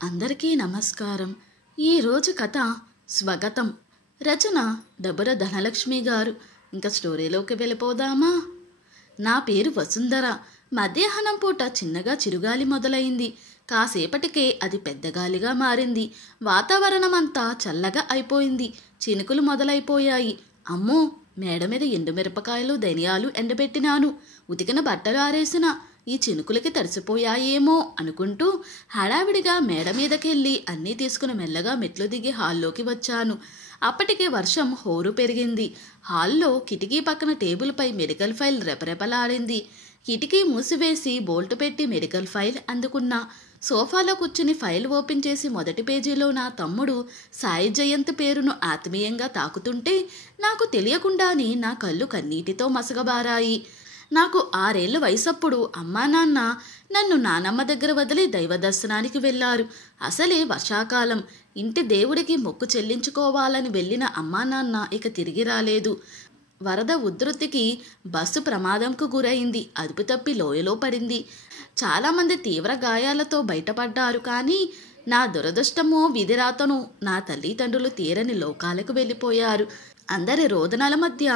అందరికీ నమస్కారం. ఈరోజు కథ స్వగతం. రచన దబర ధనలక్ష్మి గారు. ఇంకా స్టోరీలోకి వెళ్ళిపోదామా? నా పేరు వసుంధర. మధ్యాహ్నం పూట చిన్నగా చిరుగాలి మొదలైంది. కాసేపటికే అది పెద్దగాలిగా మారింది. వాతావరణం అంతా చల్లగా అయిపోయింది. చినుకులు మొదలైపోయాయి. అమ్మో, మేడ మీద ఎండుమిరపకాయలు ధనియాలు ఎండబెట్టినాను. ఉతికిన బట్టలు ఆరేసిన. ఈ చినుకులకి తడిసిపోయాయేమో అనుకుంటూ హడావిడిగా మేడ మీదకెళ్ళి అన్నీ తీసుకుని మెల్లగా మెట్లు దిగి హాల్లోకి వచ్చాను. అప్పటికే వర్షం హోరు పెరిగింది. హాల్లో కిటికీ పక్కన టేబుల్పై మెడికల్ ఫైల్ రెపరెపలాడింది. కిటికీ మూసివేసి బోల్టు పెట్టి మెడికల్ ఫైల్ అందుకున్నా. సోఫాలో కూర్చుని ఫైల్ ఓపెన్ చేసి మొదటి పేజీలో నా తమ్ముడు సాయి జయంత్ పేరును ఆత్మీయంగా తాకుతుంటే నాకు తెలియకుండానే నా కళ్ళు కన్నీటితో మసగబారాయి. నాకు 6 ఏళ్ల వయసప్పుడు అమ్మా నాన్న నన్ను నానమ్మ దగ్గర వదిలి దైవ దర్శనానికి వెళ్ళారు. అసలే వర్షాకాలం. ఇంటి దేవుడికి మొక్కు చెల్లించుకోవాలని వెళ్ళిన అమ్మా నాన్న ఇక తిరిగి రాలేదు. వరద ఉధృతికి బస్సు ప్రమాదంకు గురైంది. అదుపు తప్పి లోయలో పడింది. చాలామంది తీవ్ర గాయాలతో బయటపడ్డారు. కానీ నా దురదృష్టమో విధిరాతను నా తల్లిదండ్రులు తీరని లోకాలకు వెళ్ళిపోయారు. అందరి రోదనల మధ్య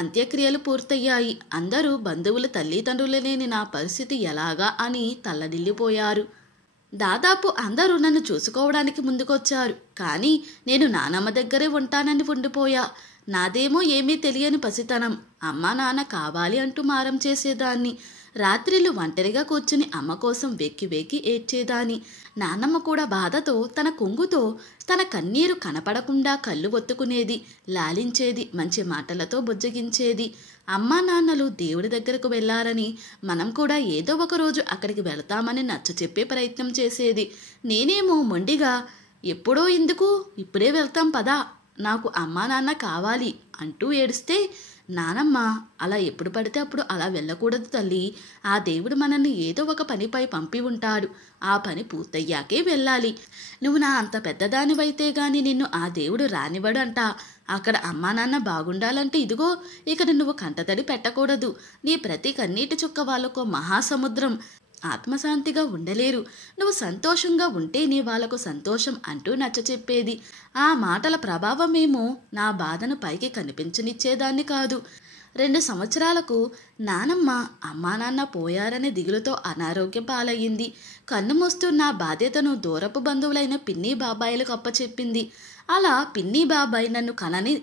అంత్యక్రియలు పూర్తయ్యాయి. అందరూ బంధువులు తల్లిదండ్రులు లేని నా పరిస్థితి ఎలాగా అని తల్లడిల్లిపోయారు. దాదాపు అందరూ నన్ను చూసుకోవడానికి ముందుకొచ్చారు. కానీ నేను నానమ్మ దగ్గరే ఉంటానని ఉండిపోయా. నాదేమో ఏమీ తెలియని పసితనం. అమ్మా నాన్న కావాలి అంటూ మారం చేసేదాన్ని. రాత్రిళ్ళు ఒంటరిగా కూర్చుని అమ్మ కోసం వెక్కి వెక్కి ఏడ్చేదాన్ని. నాన్నమ్మ కూడా బాధతో తన కొంగుతో తన కన్నీరు కనపడకుండా కళ్ళు ఒత్తుకునేది, లాలించేది, మంచి మాటలతో బుజ్జగించేది. అమ్మా నాన్నలు దేవుడి దగ్గరకు వెళ్ళారని మనం కూడా ఏదో ఒక రోజు అక్కడికి వెళతామని నచ్చచెప్పే ప్రయత్నం చేసేది. నేనేమో మొండిగా ఎప్పుడో ఎందుకు, ఇప్పుడే వెళ్తాం పదా, నాకు అమ్మా నాన్న కావాలి అంటూ ఏడిస్తే నానమ్మ అలా ఎప్పుడు పడితే అప్పుడు అలా వెళ్ళకూడదు తల్లి. ఆ దేవుడు మనల్ని ఏదో ఒక పనిపై పంపి ఉంటాడు. ఆ పని పూర్తయ్యాకే వెళ్ళాలి. నువ్వు నా అంత పెద్దదానివైతే గాని నిన్ను ఆ దేవుడు రానివ్వడు అంట. అక్కడ అమ్మా నాన్న బాగుండాలంటే ఇదిగో ఇక్కడ నువ్వు కంటతడి పెట్టకూడదు. నీ ప్రతి కన్నీటి చుక్క వాళ్ళకో మహాసముద్రం. ఆత్మశాంతిగా ఉండలేరు. నువ్వు సంతోషంగా ఉంటేనే వాళ్ళకు సంతోషం అంటూ నచ్చచెప్పేది. ఆ మాటల ప్రభావమేమో నా బాధను పైకి కనిపించనిచ్చేదాన్ని కాదు. 2 సంవత్సరాలకు నానమ్మ అమ్మా నాన్న పోయారనే దిగులుతో అనారోగ్యం పాలయ్యింది. కన్ను మూస్తూ నా బాధ్యతను దూరపు బంధువులైన పిన్ని బాబాయిలకు అప్పచెప్పింది. అలా పిన్ని బాబాయ్ నన్ను కనని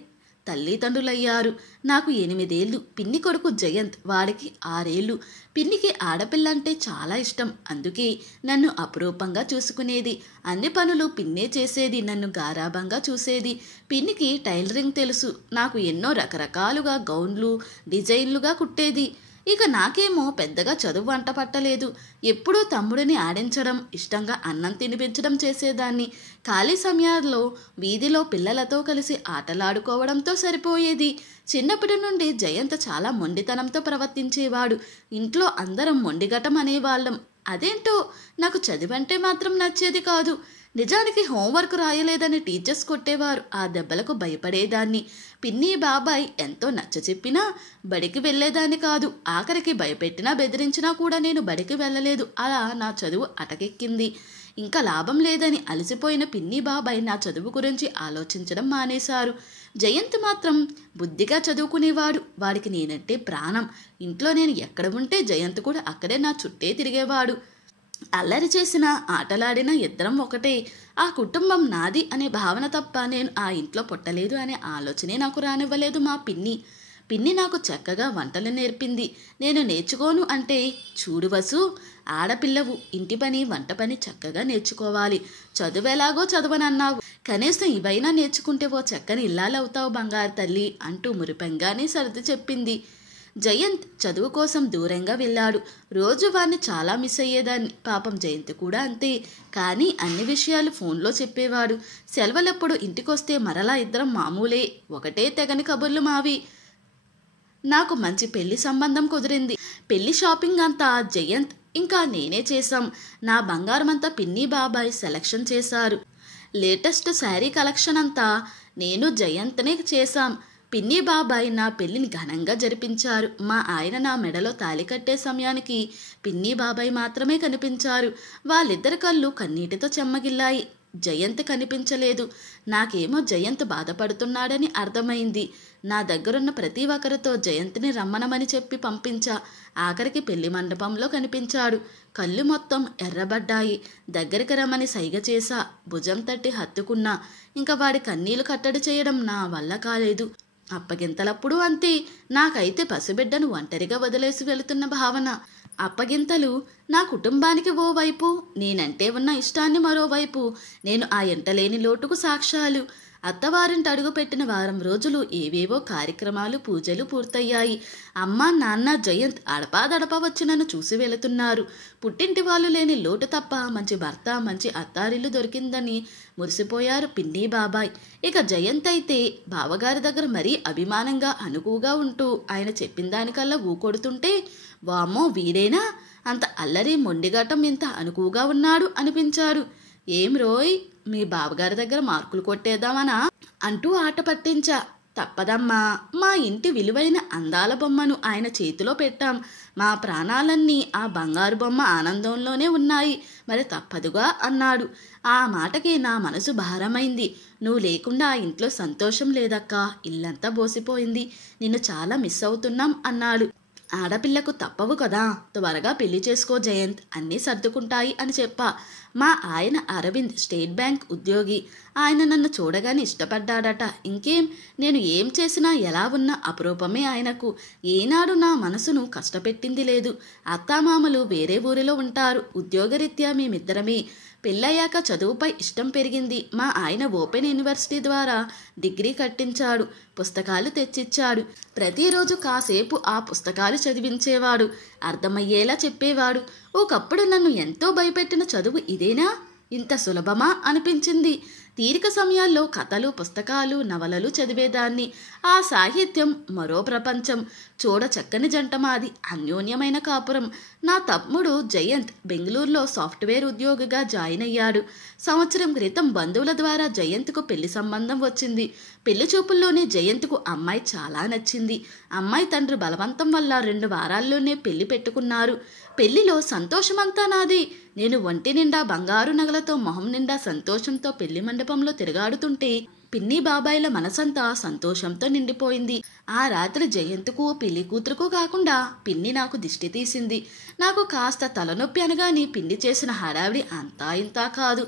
తల్లిదండ్రులయ్యారు. నాకు 8 ఏళ్ళు. పిన్ని కొడుకు జయంత్, వాడికి 6 ఏళ్ళు. పిన్నికి ఆడపిల్లంటే చాలా ఇష్టం. అందుకే నన్ను అపురూపంగా చూసుకునేది. అన్ని పనులు పిన్నే చేసేది. నన్ను గారాబంగా చూసేది. పిన్నికి టైలరింగ్ తెలుసు. నాకు ఎన్నో రకరకాలుగా గౌన్లు డిజైన్లుగా కుట్టేది. ఇక నాకేమో పెద్దగా చదువు వంట పట్టలేదు. ఎప్పుడూ తమ్ముడిని ఆడించడం, ఇష్టంగా అన్నం తినిపించడం చేసేదాన్ని. ఖాళీ సమయాల్లో వీధిలో పిల్లలతో కలిసి ఆటలాడుకోవడంతో సరిపోయేది. చిన్నప్పటి నుండి జయంత్ చాలా మొండితనంతో ప్రవర్తించేవాడు. ఇంట్లో అందరం మొండిగటం అనేవాళ్ళం. అదేంటో నాకు చదివంటే మాత్రం నచ్చేది కాదు. నిజానికి హోంవర్క్ రాయలేదని టీచర్స్ కొట్టేవారు. ఆ దెబ్బలకు భయపడేదాన్ని. పిన్ని బాబాయ్ ఎంతో నచ్చచెప్పినా బడికి వెళ్ళేదాన్ని కాదు. ఆఖరికి భయపెట్టినా బెదిరించినా కూడా నేను బడికి వెళ్ళలేదు. అలా నా చదువు అటకెక్కింది. ఇంకా లాభం లేదని అలసిపోయిన పిన్ని బాబాయ్ నా చదువు గురించి ఆలోచించడం మానేశారు. జయంత్ మాత్రం బుద్ధిగా చదువుకునేవాడు. వాడికి నేనంటే ప్రాణం. ఇంట్లో నేను ఎక్కడ ఉంటే జయంత్ కూడా అక్కడే నా చుట్టే తిరిగేవాడు. అల్లరి చేసిన ఆటలాడిన ఇద్దరం ఒకటే. ఆ కుటుంబం నాది అనే భావన తప్ప నేను ఆ ఇంట్లో పుట్టలేదు అనే ఆలోచనే నాకు రానివ్వలేదు మా పిన్ని. పిన్ని నాకు చక్కగా వంటలు నేర్పింది. నేను నేర్చుకోను అంటే, చూడు వసు, ఆడపిల్లవు, ఇంటి పని వంట పని చక్కగా నేర్చుకోవాలి. చదువు ఎలాగో చదవనన్నావు, కనీసం ఇవైనా నేర్చుకుంటే ఓ చక్కని ఇల్లాలవుతావు బంగారు తల్లి అంటూ మురిపెంగానే సర్ది చెప్పింది. జయంత్ చదువు కోసం దూరంగా వెళ్ళాడు. రోజు వాడిని చాలా మిస్ అయ్యేదాన్ని. పాపం జయంత్ కూడా అంతే. కానీ అన్ని విషయాలు ఫోన్లో చెప్పేవాడు. సెలవులప్పుడు ఇంటికొస్తే మరలా ఇద్దరం మామూలే. ఒకటే తెగని కబుర్లు మావి. నాకు మంచి పెళ్లి సంబంధం కుదిరింది. పెళ్లి షాపింగ్ అంతా జయంత్ ఇంకా నేనే చేశాం. నా బంగారం అంతా పిన్ని బాబాయ్ సెలక్షన్ చేశారు. లేటెస్ట్ శారీ కలెక్షన్ అంతా నేను జయంత్నే చేశాం. పిన్ని బాబాయ్ నా పెళ్లిని ఘనంగా జరిపించారు. మా ఆయన నా మెడలో తాళి కట్టే సమయానికి పిన్ని బాబాయ్ మాత్రమే కనిపించారు. వాళ్ళిద్దరి కళ్ళు కన్నీటితో చెమ్మగిల్లాయి. జయంత్ కనిపించలేదు. నాకేమో జయంత్ బాధపడుతున్నాడని అర్థమైంది. నా దగ్గరున్న ప్రతి ఒక్కరితో జయంత్ని రమ్మనమని చెప్పి పంపించా. ఆఖరికి పెళ్లి మండపంలో కనిపించాడు. కళ్ళు మొత్తం ఎర్రబడ్డాయి. దగ్గరికి రమ్మని సైగ చేశా. భుజం తట్టి హత్తుకున్నా. ఇంకా వాడి కన్నీళ్లు కట్టడి చేయడం నా వల్ల కాలేదు. అప్పగింతలప్పుడు అంతే. నాకైతే పసిబిడ్డను ఒంటరిగా వదిలేసి వెళుతున్న భావన. అప్పగింతలు నా కుటుంబానికి ఓవైపు, నేనంటే ఉన్న ఇష్టాన్ని మరోవైపు. నేను ఆ ఎంటలేని లోటుకు సాక్ష్యాలు. అత్తవారింటి అడుగుపెట్టిన వారం రోజులు ఏవేవో కార్యక్రమాలు, పూజలు పూర్తయ్యాయి. అమ్మ, నాన్న, జయంత్ అడపాదడపా వచ్చి నన్ను చూసి వెళుతున్నారు. పుట్టింటి వాళ్ళు లేని లోటు తప్ప మంచి భర్త, మంచి అత్తారిల్లు దొరికిందని మురిసిపోయారు పిన్ని బాబాయ్. ఇక జయంత్ అయితే బావగారి దగ్గర మరీ అభిమానంగా, అనుకువగా ఉంటూ ఆయన చెప్పిన దానికల్లా ఊకొడుతుంటే, వామ్మో వీడేనా అంత అల్లరి మొండిగటం ఇంత అనుకువగా ఉన్నాడు అనిపించాడు. ఏం రోయ్, మీ బావగారి దగ్గర మార్కులు కొట్టేద్దామనా అంటూ ఆట పట్టించా. తప్పదమ్మా, మా ఇంటి విలువైన అందాల బొమ్మను ఆయన చేతిలో పెట్టాం. మా ప్రాణాలన్నీ ఆ బంగారు బొమ్మ ఆనందంలోనే ఉన్నాయి. మరి తప్పదుగా అన్నాడు. ఆ మాటకి నా మనసు భారమైంది. నువ్వు లేకుండా ఆ ఇంట్లో సంతోషం లేదక్కా. ఇల్లంతా బోసిపోయింది. నిన్ను చాలా మిస్ అవుతున్నాం అన్నాడు. ఆడపిల్లకు తప్పవు కదా, త్వరగా పెళ్లి చేసుకో జయంత్, అన్నీ సర్దుకుంటాయి అని చెప్పా. మా ఆయన అరవింద్ స్టేట్ బ్యాంక్ ఉద్యోగి. ఆయన నన్ను చూడగానే ఇష్టపడ్డాడట. ఇంకేం, నేను ఏం చేసినా ఎలా ఉన్నా అపురూపమే ఆయనకు. ఏనాడు నా మనసును కష్టపెట్టింది లేదు. అత్తామామలు వేరే ఊరిలో ఉంటారు. ఉద్యోగరీత్యా మేమిద్దరమే. పెళ్ళయ్యాక చదువుపై ఇష్టం పెరిగింది. మా ఆయన ఓపెన్ యూనివర్సిటీ ద్వారా డిగ్రీ కట్టించాడు. పుస్తకాలు తెచ్చిచ్చాడు. ప్రతిరోజు కాసేపు ఆ పుస్తకాలు చదివించేవాడు. అర్థమయ్యేలా చెప్పేవాడు. ఒకప్పుడు నన్ను ఎంతో భయపెట్టిన చదువు ఇదేనా, ఇంత సులభమా అనిపించింది. తీరిక సమయాల్లో కథలు, పుస్తకాలు, నవలలు చదివేదాన్ని. ఆ సాహిత్యం మరో ప్రపంచం. చూడ చక్కని జంట మాది, అన్యోన్యమైన కాపురం. నా తమ్ముడు జయంత్ బెంగళూరులో సాఫ్ట్వేర్ ఉద్యోగిగా జాయిన్ అయ్యాడు. సంవత్సరం క్రితం బంధువుల ద్వారా జయంత్కు పెళ్లి సంబంధం వచ్చింది. పెళ్లి చూపుల్లోనే జయంత్కు అమ్మాయి చాలా నచ్చింది. అమ్మాయి తండ్రి బలవంతం వల్ల 2 వారాల్లోనే పెళ్లి పెట్టుకున్నారు. పెళ్లిలో సంతోషమంతా నాది. నేను ఒంటి నిండా బంగారు నగలతో, మొహం నిండా సంతోషంతో పెళ్లి మండపంలో తిరగాడుతుంటే పిన్ని బాబాయిల మనసంతా సంతోషంతో నిండిపోయింది. ఆ రాత్రి జయంత్కు, పెళ్లి కూతురుకు కాకుండా పిన్ని నాకు దిష్టి తీసింది. నాకు కాస్త తలనొప్పి అనగానే పిన్ని చేసిన హడావిడి అంతా ఇంతా కాదు.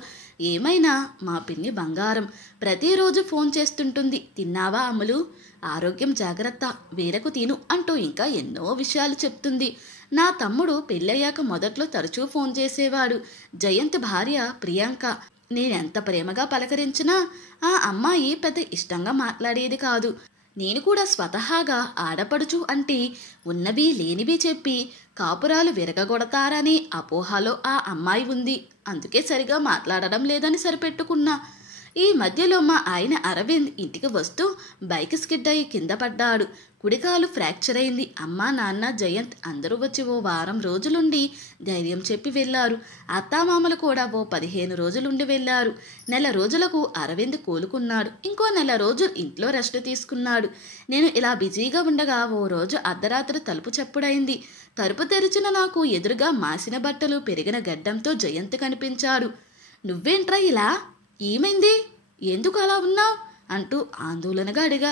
ఏమైనా మా పిన్ని బంగారం. ప్రతిరోజు ఫోన్ చేస్తుంటుంది. తిన్నావా అమ్ములు, ఆరోగ్యం జాగ్రత్త, వేరకు తిను అంటూ ఇంకా ఎన్నో విషయాలు చెప్తుంది. నా తమ్ముడు పెళ్ళయ్యాక మొదట్లో తరచూ ఫోన్ చేసేవాడు. జయంత్ భార్య ప్రియాంక నేనెంత ప్రేమగా పలకరించినా ఆ అమ్మాయి పెద్ద ఇష్టంగా మాట్లాడేది కాదు. నేను కూడా స్వతహాగా ఆడపడుచు అంటే ఉన్నవి లేనివి చెప్పి కాపురాలు విరగగొడతారని అపోహలో ఆ అమ్మాయి ఉంది. అందుకే సరిగా మాట్లాడడం లేదని సరిపెట్టుకున్నా. ఈ మధ్యలో మా ఆయన అరవింద్ ఇంటికి వస్తూ బైక్ స్కిడ్ అయి కింద పడ్డాడు. కుడికాలు ఫ్రాక్చర్ అయింది. అమ్మ, నాన్న, జయంత్ అందరూ వచ్చి ఓ వారం రోజులుండి ధైర్యం చెప్పి వెళ్ళారు. అత్తామామలు కూడా ఓ 15 రోజులుండి వెళ్ళారు. నెల రోజులకు అరవింద్ కోలుకున్నాడు. ఇంకో నెల రోజులు ఇంట్లో రెస్ట్ తీసుకున్నాడు. నేను ఇలా బిజీగా ఉండగా ఓ రోజు అర్ధరాత్రి తలుపు చప్పుడైంది. తలుపు తెరిచిన నాకు ఎదురుగా మాసిన బట్టలు, పెరిగిన గడ్డంతో జయంత్ కనిపించాడు. నువ్వేంట్రా ఇలా, ఏమైంది, ఎందుకు అలా ఉన్నావు అంటూ ఆందోళనగా అడిగా.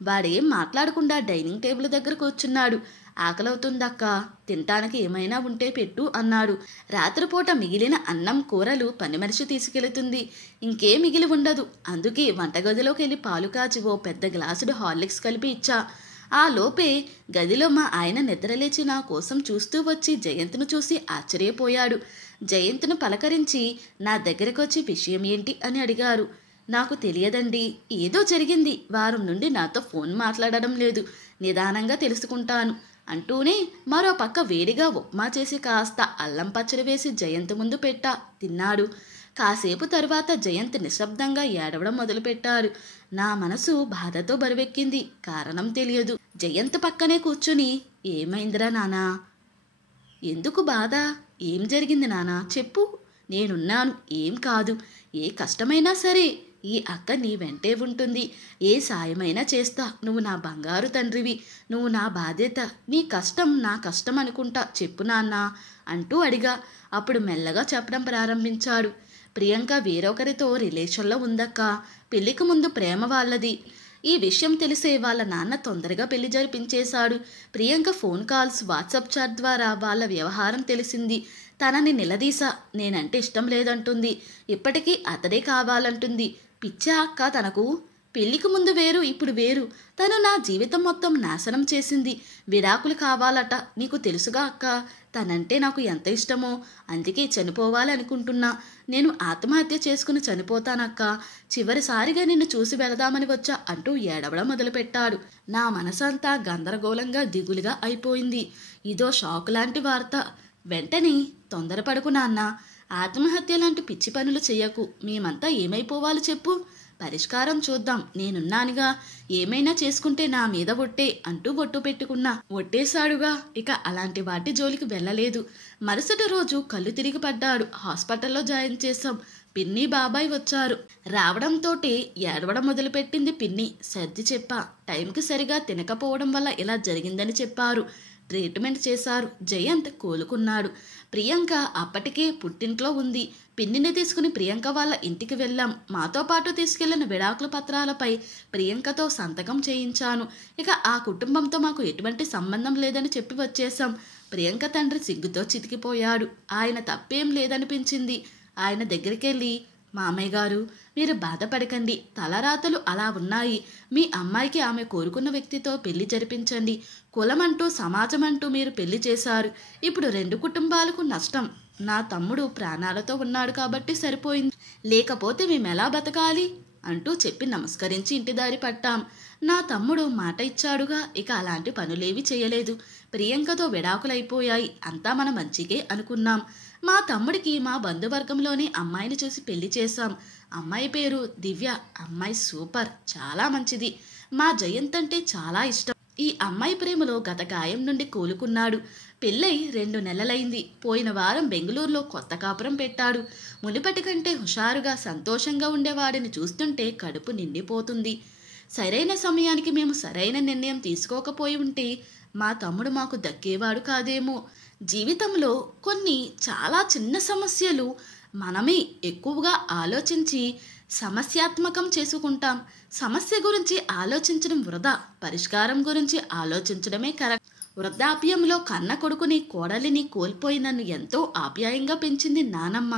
వాడేం మాట్లాడకుండా డైనింగ్ టేబుల్ దగ్గర కూర్చున్నాడు. ఆకలవుతుందక్క, తినటానికి ఏమైనా ఉంటే పెట్టు అన్నాడు. రాత్రిపూట మిగిలిన అన్నం, కూరలు పని మనిషి తీసుకెళుతుంది. ఇంకేం మిగిలి ఉండదు. అందుకే వంటగదిలోకి వెళ్ళి పాలు కాచి ఓ పెద్ద గ్లాసుడు హార్లిక్స్ కలిపి ఇచ్చా. ఆ లోపే గదిలో మా ఆయన నిద్రలేచి నా కోసం చూస్తూ వచ్చి జయంత్ను చూసి ఆశ్చర్యపోయాడు. జయంత్ను పలకరించి నా దగ్గరకొచ్చి విషయం ఏంటి అని అడిగారు. నాకు తెలియదండి, ఏదో జరిగింది. వారం నుండి నాతో ఫోన్ మాట్లాడడం లేదు. నిదానంగా తెలుసుకుంటాను అంటూనే మరో పక్క వేడిగా ఉప్మా చేసి కాస్త అల్లం పచ్చడి వేసి జయంత్ ముందు పెట్టా. తిన్నాడు. కాసేపు తరువాత జయంత్ నిశ్శబ్దంగా ఏడవడం మొదలుపెట్టారు. నా మనసు బాధతో బరువెక్కింది. కారణం తెలియదు. జయంత్ పక్కనే కూర్చుని, ఏమైందిరా నానా, ఎందుకు బాధ, ఏం జరిగింది నానా చెప్పు, నేనున్నాను, ఏం కాదు, ఏ కష్టమైనా సరే ఈ అక్క నీ వెంటే ఉంటుంది. ఏ సాయమైనా చేస్తా. నువ్వు నా బంగారు తండ్రివి. నువ్వు నా బాధ్యత. నీ కష్టం నా కష్టం అనుకుంటా. చెప్పు నాన్న అంటూ అడిగా. అప్పుడు మెల్లగా చెప్పడం ప్రారంభించాడు. ప్రియాంక వేరొకరితో రిలేషన్లో ఉందక్క. పెళ్లికి ముందు ప్రేమ వాళ్ళది. ఈ విషయం తెలిసే వాళ్ళ నాన్న తొందరగా పెళ్లి జరిపించేశాడు. Priyanka phone calls, WhatsApp chat ద్వారా వాళ్ళ వ్యవహారం తెలిసింది. తనని నిలదీసా. నేనంటే ఇష్టం లేదంటుంది. ఇప్పటికీ అతడే కావాలంటుంది. పిచ్చా అక్క తనకు. పెళ్లికి ముందు వేరు, ఇప్పుడు వేరు. తను నా జీవితం మొత్తం నాశనం చేసింది. విడాకులు కావాలట. నీకు తెలుసుగా అక్క, తనంటే నాకు ఎంత ఇష్టమో. అందుకే చనిపోవాలనుకుంటున్నా. నేను ఆత్మహత్య చేసుకుని చనిపోతానక్క. చివరిసారిగా నిన్ను చూసి వెళదామని వచ్చా అంటూ ఏడవడం మొదలుపెట్టాడు. నా మనసంతా గందరగోళంగా దిగులుగా అయిపోయింది. ఇదో షాక్ లాంటి వార్త. వెంటనే తొందరపడకు నాన్న. ఆత్మహత్య లాంటి పిచ్చి పనులు చెయ్యకు. మేమంతా ఏమైపోవాలి చెప్పు. పరిష్కారం చూద్దాం. నేనున్నానుగా. ఏమైనా చేసుకుంటే నా మీద ఒట్టే అంటూ బొట్టు పెట్టుకున్నా. ఒట్టేశాడుగా. ఇక అలాంటి వాటి జోలికి వెళ్ళలేదు. మరుసటి రోజు కళ్ళు తిరిగి పడ్డాడు. హాస్పిటల్లో జాయిన్ చేశాం. పిన్ని బాబాయ్ వచ్చారు. రావడంతోటే ఏడవడం మొదలుపెట్టింది పిన్ని. సర్ది చెప్పా. టైంకి సరిగా తినకపోవడం వల్ల ఇలా జరిగిందని చెప్పారు. ట్రీట్మెంట్ చేశారు. జయంత్ కోలుకున్నాడు. ప్రియాంక అప్పటికే పుట్టింట్లో ఉంది. పిన్నిని తీసుకుని ప్రియాంక వాళ్ళ ఇంటికి వెళ్ళాం. మాతో పాటు తీసుకెళ్లిన విడాకుల పత్రాలపై ప్రియాంకతో సంతకం చేయించాను. ఇక ఆ కుటుంబంతో మాకు ఎటువంటి సంబంధం లేదని చెప్పి వచ్చేశాం. ప్రియాంక తండ్రి సిగ్గుతో చితికిపోయాడు. ఆయన తప్పేం లేదనిపించింది. ఆయన దగ్గరికెళ్ళి, మామయ్య గారు, మీరు బాధపడకండి. తలరాతలు అలా ఉన్నాయి. మీ అమ్మాయికి ఆమె కోరుకున్న వ్యక్తితో పెళ్లి జరిపించండి. కులమంటూ సమాజమంటూ మీరు పెళ్లి చేశారు. ఇప్పుడు 2 కుటుంబాలకు నష్టం. నా తమ్ముడు ప్రాణాలతో ఉన్నాడు కాబట్టి సరిపోయింది. లేకపోతే మేమెలా బతకాలి అంటూ చెప్పి నమస్కరించి ఇంటి దారి పట్టాం. నా తమ్ముడు మాట ఇచ్చాడుగా. ఇక అలాంటి పనులేవి చేయలేదు. ప్రియాంకతో విడాకులైపోయాయి. అంతా మన మంచికే అనుకున్నాం. మా తమ్ముడికి మా బంధువర్గంలోనే అమ్మాయిని చూసి పెళ్లి చేశాం. అమ్మాయి పేరు దివ్య. అమ్మాయి సూపర్, చాలా మంచిది. మా జయంత్ అంటే చాలా ఇష్టం. ఈ అమ్మాయి ప్రేమలో గత గాయం నుండి కోలుకున్నాడు. పెళ్ళై 2 నెలలైంది. పోయిన వారం బెంగళూరులో కొత్త కాపురం పెట్టాడు. మునిపటి కంటే హుషారుగా, సంతోషంగా ఉండేవాడిని చూస్తుంటే కడుపు నిండిపోతుంది. సరైన సమయానికి మేము సరైన నిర్ణయం తీసుకోకపోయి ఉంటే మా తమ్ముడు మాకు దక్కేవాడు కాదేమో. జీవితంలో కొన్ని చాలా చిన్న సమస్యలు మనమే ఎక్కువగా ఆలోచించి సమస్యాత్మకం చేసుకుంటాం. సమస్య గురించి ఆలోచించడం వృధా. పరిష్కారం గురించి ఆలోచించడమే కరెక్ట్. వృద్ధాప్యంలో కన్న కొడుకుని, కోడలిని కోల్పోయి నన్ను ఎంతో ఆప్యాయంగా పెంచింది నానమ్మ.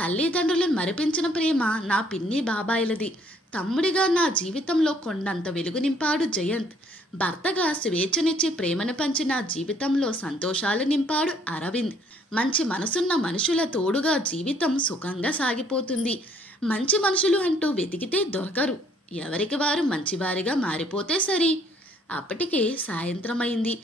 తల్లిదండ్రులను మరిపించిన ప్రేమ నా పిన్ని బాబాయిలది. తమ్ముడిగా నా జీవితంలో కొండంత వెలుగు నింపాడు జయంత్. భర్తగా స్వేచ్ఛనిచ్చి ప్రేమను పంచి నా జీవితంలో సంతోషాలు నింపాడు అరవింద్. మంచి మనసున్న మనుషుల తోడుగా జీవితం సుఖంగా సాగిపోతుంది. మంచి మనుషులు అంటూ వెతికితే దొరకరు. ఎవరికి వారు మంచివారిగా మారిపోతే సరి. అప్పటికే సాయంత్రం అయింది.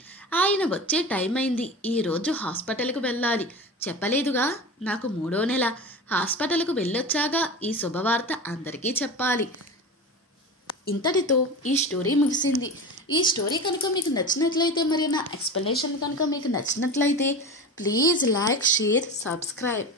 ఆయన వచ్చే టైం అయింది. ఈరోజు హాస్పిటల్కి వెళ్ళాలి. చెప్పలేదుగా, నాకు 3వ నెల. హాస్పిటల్కు వెళ్ళొచ్చాగా ఈ శుభవార్త అందరికీ చెప్పాలి. ఇంతటితో ఈ స్టోరీ ముగిసింది. ఈ స్టోరీ కనుక మీకు నచ్చినట్లయితే మరియు నా ఎక్స్ప్లెనేషన్ కనుక మీకు నచ్చినట్లయితే ప్లీజ్ లైక్, షేర్, సబ్స్క్రైబ్.